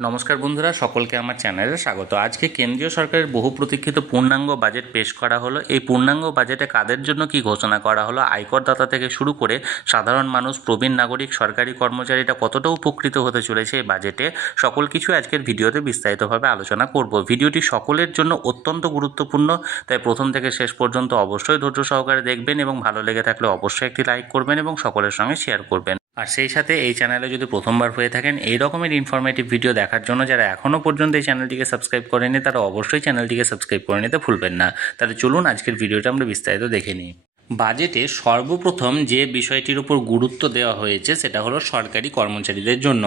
নমস্কার বন্ধুরা, সকলকে আমার চ্যানেলে স্বাগত। আজকে কেন্দ্রীয় সরকারের বহু প্রতীক্ষিত পূর্ণাঙ্গ বাজেট পেশ করা হলো। এই পূর্ণাঙ্গ বাজেটে কাদের জন্য কি ঘোষণা করা হলো, আয়করদাতা থেকে শুরু করে সাধারণ মানুষ, প্রবীণ নাগরিক, সরকারি কর্মচারীরা কতটা উপকৃত হতে চলেছে এই বাজেটে, সকল কিছু আজকের ভিডিওতে বিস্তারিতভাবে আলোচনা করব। ভিডিওটি সকলের জন্য অত্যন্ত গুরুত্বপূর্ণ, তাই প্রথম থেকে শেষ পর্যন্ত অবশ্যই ধৈর্য সহকারে দেখবেন এবং ভালো লেগে থাকলে অবশ্যই একটি লাইক করবেন এবং সকলের সঙ্গে শেয়ার করবেন। আর সেই সাথে এই চ্যানেলে যদি প্রথমবার হয়ে থাকেন, এই রকমের ইনফরমেটিভ ভিডিও দেখার জন্য যারা এখনও পর্যন্ত এই চ্যানেলটিকে সাবস্ক্রাইব করেনি তারা অবশ্যই চ্যানেলটিকে সাবস্ক্রাইব করে নিতে ভুলবেন না। তাহলে চলুন আজকের ভিডিওটা আমরা বিস্তারিত দেখে নিই। বাজেটে সর্বপ্রথম যে বিষয়টির উপর গুরুত্ব দেওয়া হয়েছে সেটা হলো সরকারি কর্মচারীদের জন্য।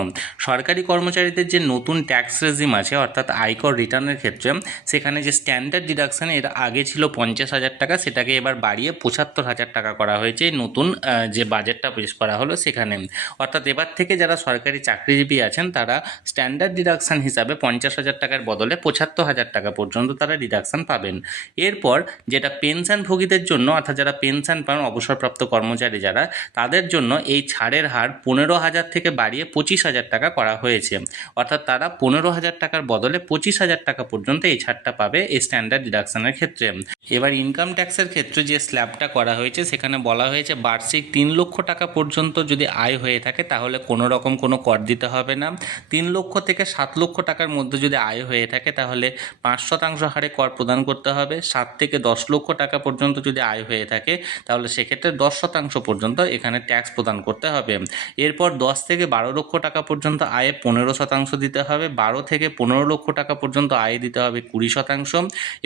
সরকারি কর্মচারীদের যে নতুন ট্যাক্স রেজিম আছে, অর্থাৎ আয়কর রিটার্নের ক্ষেত্রে, সেখানে যে স্ট্যান্ডার্ড ডিডাকশন এর আগে ছিল পঞ্চাশ হাজার টাকা, সেটাকে এবার বাড়িয়ে পঁচাত্তর হাজার টাকা করা হয়েছে নতুন যে বাজেটটা পেশ করা হলো সেখানে। অর্থাৎ এবার থেকে যারা সরকারি চাকরিজীবী আছেন, তারা স্ট্যান্ডার্ড ডিডাকশন হিসাবে পঞ্চাশ হাজার টাকার বদলে পঁচাত্তর হাজার টাকা পর্যন্ত তারা ডিডাকশন পাবেন। এরপর যেটা পেনশনভোগীদের জন্য, অর্থাৎ যারা পেনশন পান অবসরপ্রাপ্ত কর্মচারী যারা, তাদের জন্য এই ছাড়ের হার পনেরো হাজার থেকে বাড়িয়ে পঁচিশ হাজার টাকা করা হয়েছে। অর্থাৎ তারা পনেরো হাজার টাকার বদলে পঁচিশ হাজার টাকা পর্যন্ত এই ছাড়টা পাবে এই স্ট্যান্ডার্ড ডিডাকশনের ক্ষেত্রে। এবার ইনকাম ট্যাক্সের ক্ষেত্রে যে স্ল্যাবটা করা হয়েছে, সেখানে বলা হয়েছে বার্ষিক তিন লক্ষ টাকা পর্যন্ত যদি আয় হয়ে থাকে, তাহলে কোনো রকম কোনো কর দিতে হবে না। তিন লক্ষ থেকে সাত লক্ষ টাকার মধ্যে যদি আয় হয়ে থাকে, তাহলে পাঁচ শতাংশ হারে কর প্রদান করতে হবে। সাত থেকে দশ লক্ষ টাকা পর্যন্ত যদি আয় হয়ে থাকে তাহলে সেক্ষেত্রে দশ শতাংশ পর্যন্ত এখানে ট্যাক্স প্রদান করতে হবে। এরপর দশ থেকে বারো লক্ষ টাকা পর্যন্ত আয়ে পনেরো শতাংশ দিতে হবে, বারো থেকে পনেরো লক্ষ টাকা পর্যন্ত আয় দিতে হবে কুড়ি শতাংশ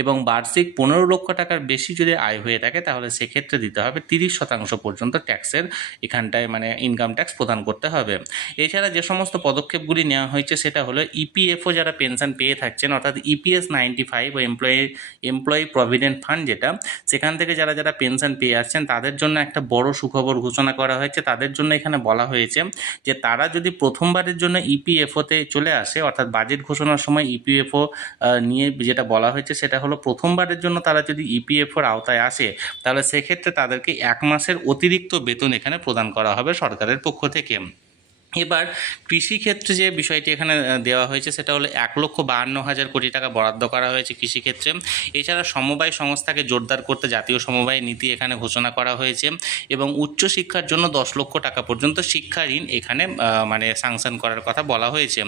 এবং বার্ষিক পনেরো লক্ষ টাকার বেশি যদি আয় হয়ে থাকে তাহলে সেক্ষেত্রে দিতে হবে তিরিশ শতাংশ পর্যন্ত ট্যাক্সের এখানটায় মানে ইনকাম ট্যাক্স প্রদান করতে হবে। এছাড়া যে সমস্ত পদক্ষেপগুলি নেওয়া হয়েছে সেটা হলো ইপিএফও যারা পেনশন পেয়ে থাকছেন, অর্থাৎ EPS ninety five employee employee provident fund যেটা, সেখান থেকে যারা যারা পেনশন পেয়ে আসছেন তাদের জন্য একটা বড় সুখবর ঘোষণা করা হয়েছে। তাদের জন্য এখানে বলা হয়েছে যে, তারা যদি প্রথমবারের জন্য ইপিএফওতে চলে আসে, অর্থাৎ বাজেট ঘোষণার সময় ইপিএফও নিয়ে যেটা বলা হয়েছে, সেটা হলো প্রথমবারের জন্য তারা যদি ইপিএফওর আওতায় আসে, তাহলে সেক্ষেত্রে তাদেরকে এক মাসের অতিরিক্ত বেতন এখানে প্রদান করা হবে সরকারের পক্ষ থেকে। এবার কৃষিক্ষেত্রে যে বিষয়টি এখানে দেওয়া হয়েছে সেটা হলো এক লক্ষ বাহান্ন হাজার কোটি টাকা বরাদ্দ করা হয়েছে কৃষিক্ষেত্রে। এছাড়া সমবায় সংস্থাকে জোরদার করতে জাতীয় সমবায় নীতি এখানে ঘোষণা করা হয়েছে এবং উচ্চশিক্ষার জন্য দশ লক্ষ টাকা পর্যন্ত শিক্ষা ঋণ এখানে মানে স্যাংশন করার কথা বলা হয়েছে।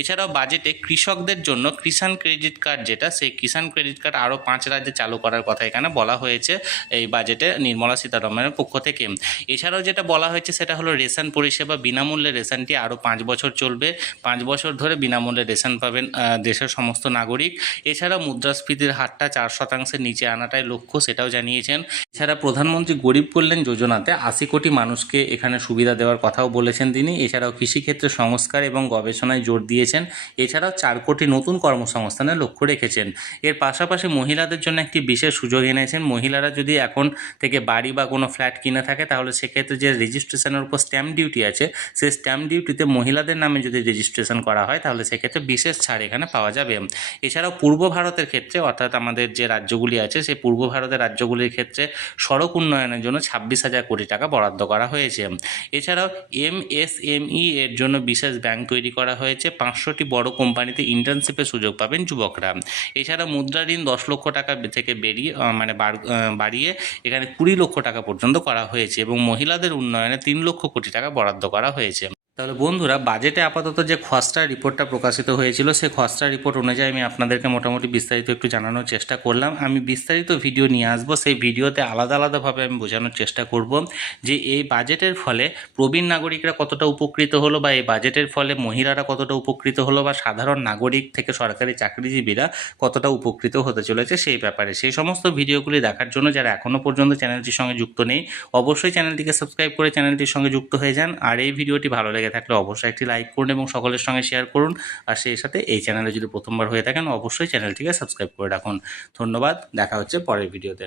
এছাড়াও বাজেটে কৃষকদের জন্য কিষাণ ক্রেডিট কার্ড যেটা, সেই কিষাণ ক্রেডিট কার্ড আরও পাঁচ রাজ্যে চালু করার কথা এখানে বলা হয়েছে এই বাজেটে নির্মলা সীতারমণের পক্ষ থেকে। এছাড়াও যেটা বলা হয়েছে সেটা হলো রেশন পরিষেবা, বিনামূল্যে রেশনটি আরও পাঁচ বছর চলবে। পাঁচ বছর ধরে বিনামূল্যে রেশন পাবেন দেশের সমস্ত নাগরিক। এছাড়া মুদ্রাস্ফীতির হারটা চার শতাংশের নিচে আনাটাই লক্ষ্য, সেটাও জানিয়েছেন। এছাড়া প্রধানমন্ত্রী গরিব কল্যাণ যোজনাতে আশি কোটি মানুষকে এখানে সুবিধা দেওয়ার কথাও বলেছেন তিনি। এছাড়াও কৃষিক্ষেত্রে সংস্কার এবং গবেষণায় জোর দিয়েছেন। এছাড়াও চার কোটি নতুন কর্মসংস্থানের লক্ষ্য রেখেছেন। এর পাশাপাশি মহিলাদের জন্য একটি বিশেষ সুযোগ এনেছেন। মহিলারা যদি এখন থেকে বাড়ি বা কোনো ফ্ল্যাট কিনে থাকে, তাহলে সেক্ষেত্রে যে রেজিস্ট্রেশনের উপর স্ট্যাম্প ডিউটি আছে, সেই স্ট্যাম্প ডিউটিতে মহিলাদের নামে যদি রেজিস্ট্রেশন করা হয়, তাহলে সেক্ষেত্রে বিশেষ ছাড় এখানে পাওয়া যাবে। এছাড়াও পূর্ব ভারতের ক্ষেত্রে, অর্থাৎ আমাদের যে রাজ্যগুলি আছে, সেই পূর্ব ভারতের রাজ্যগুলির ক্ষেত্রে সড়ক উন্নয়নের জন্য ছাব্বিশ হাজার কোটি টাকা বরাদ্দ করা হয়েছে। এছাড়াও এমএসএমই এর জন্য বিশেষ ব্যাংক তৈরি করা হয়েছে। পাঁচশোটি বড় কোম্পানিতে ইন্টার্নশিপের সুযোগ পাবেন যুবকরা। এছাড়া মুদ্রা ঋণ দশ লক্ষ টাকা থেকে বেরিয়ে মানে বাড়- বাড়িয়ে এখানে কুড়ি লক্ষ টাকা পর্যন্ত করা হয়েছে এবং মহিলাদের উন্নয়নে তিন লক্ষ কোটি টাকা বরাদ্দ করা হয়েছে। তাহলে বন্ধুরা, বাজেটে আপাতত যে খসড়া রিপোর্টটা প্রকাশিত হয়েছিল, সেই খসড়া রিপোর্ট অনুযায়ী আমি আপনাদেরকে মোটামুটি বিস্তারিত একটু জানানোর চেষ্টা করলাম। আমি বিস্তারিত ভিডিও নিয়ে আসব, সেই ভিডিওতে আলাদা আলাদাভাবে আমি বোঝানোর চেষ্টা করব যে এই বাজেটের ফলে প্রবীণ নাগরিকরা কতটা উপকৃত হলো বা এই বাজেটের ফলে মহিলারা কতটা উপকৃত হলো বা সাধারণ নাগরিক থেকে সরকারি চাকরিজীবীরা কতটা উপকৃত হতে চলেছে সেই ব্যাপারে। সেই সমস্ত ভিডিওগুলি দেখার জন্য যারা এখনও পর্যন্ত চ্যানেলটির সঙ্গে যুক্ত নেই, অবশ্যই চ্যানেলটিকে সাবস্ক্রাইব করে চ্যানেলটির সঙ্গে যুক্ত হয়ে যান। আর এই ভিডিওটি ভালো লেগে থাকলে অবশ্যই একটি লাইক করুন এবং সকলের সঙ্গে শেয়ার করুন। আর সেই সাথে এই চ্যানেলে যদি প্রথমবার হয়ে থাকেন, অবশ্যই চ্যানেলটিকে সাবস্ক্রাইব করে রাখুন। ধন্যবাদ, দেখা হচ্ছে পরের ভিডিওতে